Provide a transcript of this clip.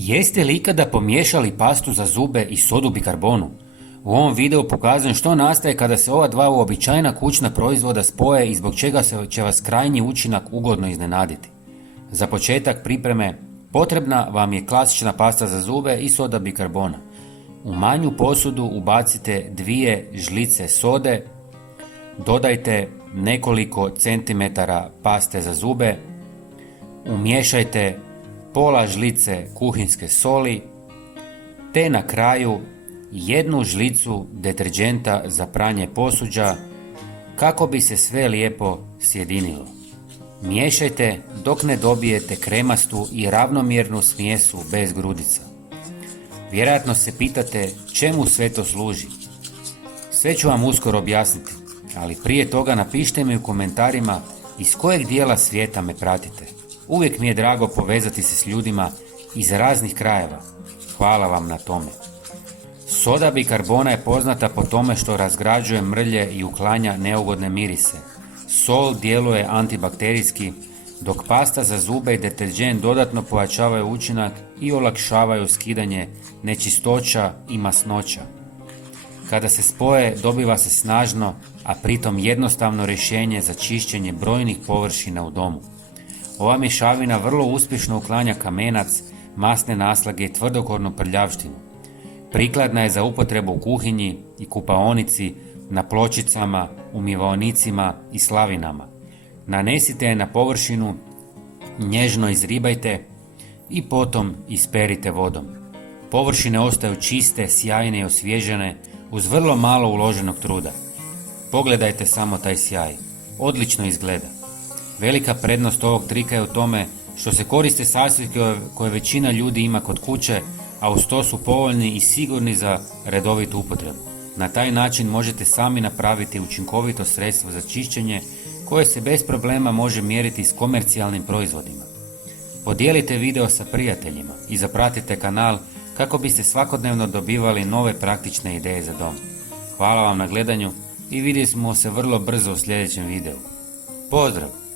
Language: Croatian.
Jeste li ikada pomiješali pastu za zube i sodu bikarbonu? U ovom videu pokazujem što nastaje kada se ova dva uobičajena kućna proizvoda spoje i zbog čega će vas krajnji učinak ugodno iznenaditi. Za početak pripreme potrebna vam je klasična pasta za zube i soda bikarbona. U manju posudu ubacite 2 žlice sode, dodajte nekoliko centimetara paste za zube, umiješajte pola žlice kuhinske soli, te na kraju 1 žlicu deterdženta za pranje posuđa kako bi se sve lijepo sjedinilo. Miješajte dok ne dobijete kremastu i ravnomjernu smjesu bez grudica. Vjerojatno se pitate čemu sve to služi. Sve ću vam uskoro objasniti, ali prije toga napišite mi u komentarima iz kojeg dijela svijeta me pratite. Uvijek mi je drago povezati se s ljudima iz raznih krajeva. Hvala vam na tome. Soda bikarbona je poznata po tome što razgrađuje mrlje i uklanja neugodne mirise. Sol djeluje antibakterijski, dok pasta za zube i deterdžent dodatno pojačavaju učinak i olakšavaju skidanje nečistoća i masnoća. Kada se spoje, dobiva se snažno, a pritom jednostavno rješenje za čišćenje brojnih površina u domu. Ova mješavina vrlo uspješno uklanja kamenac, masne naslage i tvrdokornu prljavštinu. Prikladna je za upotrebu u kuhinji i kupaonici, na pločicama, umivaonicima i slavinama. Nanesite je na površinu, nježno izribajte i potom isperite vodom. Površine ostaju čiste, sjajne i osvježene uz vrlo malo uloženog truda. Pogledajte samo taj sjaj. Odlično izgleda. Velika prednost ovog trika je u tome što se koriste sastojke koje većina ljudi ima kod kuće, a uz to su povoljni i sigurni za redovitu upotrebu. Na taj način možete sami napraviti učinkovito sredstvo za čišćenje koje se bez problema može mjeriti s komercijalnim proizvodima. Podijelite video sa prijateljima i zapratite kanal kako biste svakodnevno dobivali nove praktične ideje za dom. Hvala vam na gledanju i vidimo se vrlo brzo u sljedećem videu. Pozdrav!